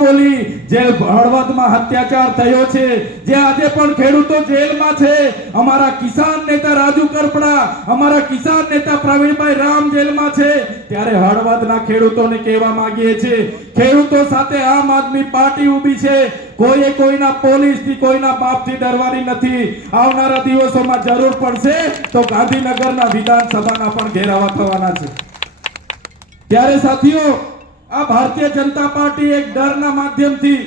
બોલી, જે હળવદમાં અત્યાચાર થયો છે, જે આજે પણ ખેડૂતો જેલમાં છે, અમારા કિસાન નેતા રાજુ કરપડા, અમારા કિસાન નેતા પ્રવીણભાઈ રામ જેલમાં છે, ત્યારે હળવદના ખેડૂતોને કહેવા માંગીએ છીએ, ખેડૂતો સાથે આમ આદમી પાર્ટી ઊભી છે. કોઈએ કોઈના પોલીસથી, કોઈના બાપથી ડરવાની નથી. આવનારા દિવસોમાં જરૂર પડશે તો ગાંધીનગરના વિધાનસભાના પણ ઘેરાવા થવાના છે. ત્યારે સાથીઓ, આ ભારતીય જનતા પાર્ટી એક ડરના માધ્યમથી,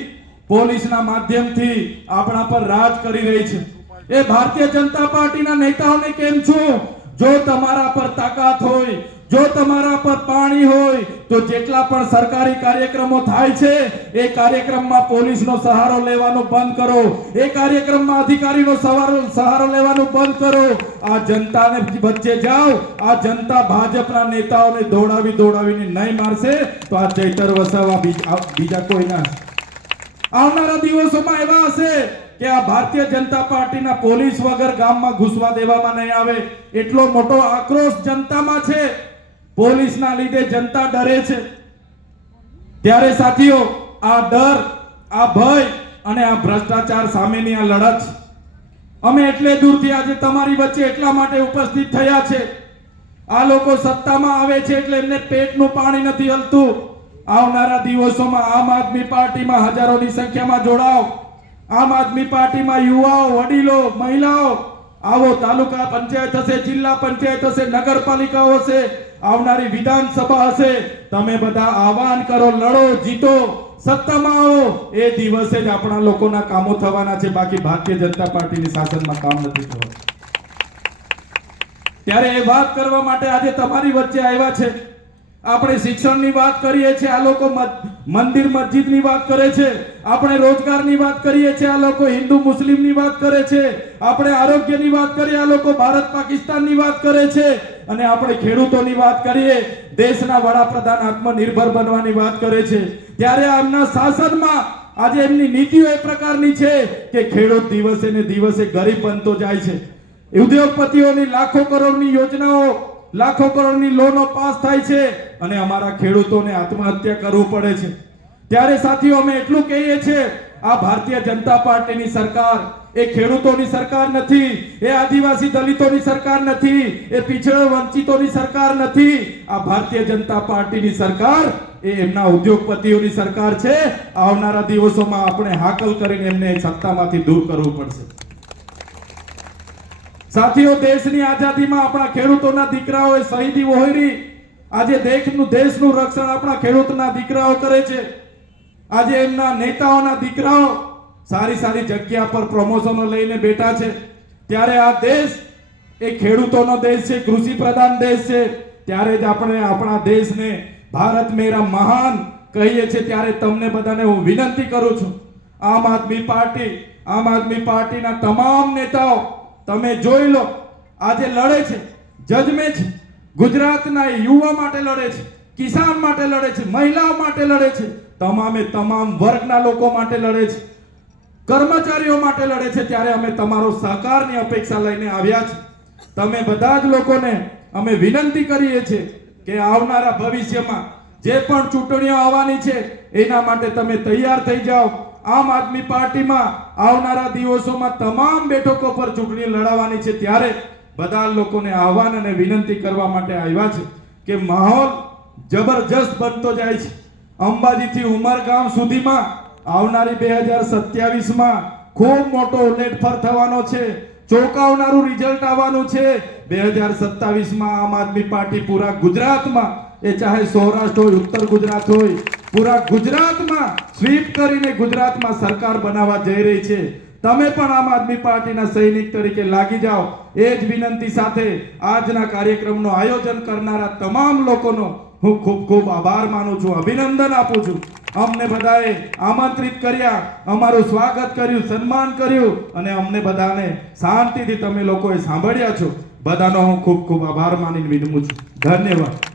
પોલીસના માધ્યમથી આપણા પર રાજ કરી રહી છે. એ ભારતીય જનતા પાર્ટીના નેતાઓને કેમ છું, જો તમારા પર તાકાત હોય, જો તમારા પર પાણી હોય, તો જેટલા પણ સરકારી કાર્યક્રમો થાય છે એ કાર્યક્રમમાં પોલીસનો સહારો લેવાનું બંધ કરો, એ કાર્યક્રમમાં અધિકારીનો સહારો લેવાનું બંધ કરો. આ જનતાને વચ્ચે જાઓ. આ જનતા ભાજપના નેતાઓને દોડાવીને નહીં મારશે તો આ ચૈતર વસાવા બીજા કોઈ ના. આવનારા દિવસોમાં એવા હશે કે આ ભારતીય જનતા પાર્ટીના પોલીસ વગર ગામમાં ઘૂસવા દેવામાં નહીં આવે. એટલો મોટો આક્રોશ જનતામાં છે. પોલીસના લીધે જનતા ડરે છે. ત્યારે સાથીઓ, આ ડર, આ ભય અને આ ભ્રષ્ટાચાર સામેની આ લડત અમે એટલે દૂરથી આજે તમારી વચ્ચે એટલા માટે ઉપસ્થિત થયા છે. આ લોકો સત્તામાં આવે છે એટલે એમને પેટનું પાણી નથી હલતું. આવનારા દિવસોમાં આમ આદમી પાર્ટીમાં હજારોની સંખ્યામાં જોડાઓ. આમ આદમી પાર્ટીમાં યુવાઓ, વડીલો, મહિલાઓ આવો. તાલુકા પંચાયત હશે, જિલ્લા પંચાયત હશે, નગરપાલિકાઓ હશે, આવનારી વિધાનસભા હશે. તમે બધા આહવાન કરો, લડો, જીતો, સત્તામાં આવો. એ દિવસે જ આપણા લોકોના કામો થવાના છે. બાકી ભારતીય જનતા પાર્ટીની શાસનમાં કામ નથી થવાનું. ત્યારે એ વાત કરવા માટે આજે તમારી વચ્ચે આવ્યા છે. આપણે શિક્ષણની વાત કરીએ છીએ, આ લોકો મંદિર મસ્જિદની વાત કરે છે. આપણે રોજગારની વાત કરીએ છીએ, આ લોકો હિન્દુ મુસ્લિમની વાત કરે છે. આપણે આરોગ્યની વાત કરીએ, આ લોકો ભારત પાકિસ્તાનની વાત કરે છે. અને આપણે ખેડૂતોની વાત કરીએ, દેશના વડાપ્રધાન આત્મનિર્ભર બનવાની વાત કરે છે. ત્યારે આમના શાસનમાં આજે એમની નીતિઓ એ પ્રકારની છે કે ખેડૂત દિવસે ને દિવસે ગરીબ બનતો જાય છે. ઉદ્યોગપતિઓની લાખો કરોડની યોજનાઓ, લાખો કરોડની લોનો પાસ થાય છે અને અમારા ખેડૂતોને આત્મહત્યા કરવું પડે છે. ત્યારે સાથીઓ, અમે એટલું કહીએ છીએ, આ ભારતીય જનતા પાર્ટીની સરકાર એ ખેડૂતોની સરકાર નથી, એ આદિવાસી દલિતોની સરકાર નથી, એ પીછડો વંચિતોની સરકાર નથી. આ ભારતીય જનતા પાર્ટીની સરકાર એ એમના ઉદ્યોગપતિઓની સરકાર છે. આવનારા દિવસોમાં આપણે હાકલ કરીને એમને સત્તામાંથી દૂર કરવું પડશે. સાથીઓ, દેશની આઝાદીમાં આપણા ખેડૂતોના દીકરાઓએ શહીદી વહોરી. આજે દેશનું રક્ષણ આપણા ખેડૂતના દીકરાઓ કરે છે. આજે એમના નેતાઓના દીકરાઓ સારી જગ્યા પર પ્રમોશનો લઈને બેઠા છે. ત્યારે આ દેશ એ ખેડૂતોનો દેશ છે, કૃષિ પ્રધાન દેશ છે. ત્યારે જ આપણે આપણા દેશને ભારત મેરા મહાન કહીએ છીએ. ત્યારે તમને બધાને હું વિનંતી કરું છું, આમ આદમી પાર્ટીના તમામ નેતાઓ તમે જોઈ લો, આજે લડે છે, જજમે છે. ગુજરાતના યુવા માટે લડે છે, કિસાન માટે લડે છે, મહિલાઓ માટે લડે છે, તમામ વર્ગના લોકો માટે લડે છે, કર્મચારીઓ માટે લડે છે. ત્યારે અમે તમારો સહકારની અપેક્ષા લઈને આવ્યા છે. તમે બધા જ લોકોને અમે વિનંતી કરીએ છીએ કે આવનારા ભવિષ્યમાં જે પણ ચૂંટણીઓ આવવાની છે એના માટે તમે તૈયાર થઈ જાઓ. આમ આદમી પાર્ટીમાં આવનારા દિવસોમાં તમામ બેઠકો પર ચૂંટણી લડાવવાની છે. ત્યારે બધા લોકોને આહવાન અને વિનંતી કરવા માટે આવ્યા છે કે માહોલ જબરજસ્ત બનતો જાય છે. અંબાજીથી ઉમરગામ સુધીમાં આવનારી 2027માં ખૂબ મોટો ઉલટફેર થવાનો છે. ચોંકાવનારું રિઝલ્ટ આવવાનું છે. 2027માં આમ આદમી પાર્ટી પૂરા ગુજરાતમાં, એ ચાહે સૌરાષ્ટ્ર હોય, ઉત્તર ગુજરાત હોય, પૂરા ગુજરાતમાં સ્વીપ કરીને ગુજરાતમાં સરકાર બનાવવા જઈ રહી છે. તમે પણ આમ આદમી પાર્ટીના સૈનિક તરીકે લાગી જાઓ. એ જ વિનંતી સાથે આજના કાર્યક્રમનું આયોજન કરનારા તમામ લોકોનો હું ખૂબ આભાર માનું છું, અભિનંદન આપું છું. અમને બધાએ આમંત્રિત કર્યા, અમારું સ્વાગત કર્યું, સન્માન કર્યું અને અમને બધાને શાંતિથી તમે લોકોએ સાંભળ્યા છો. બધાનો હું ખૂબ આભાર માનીને વિનમું છું. ધન્યવાદ.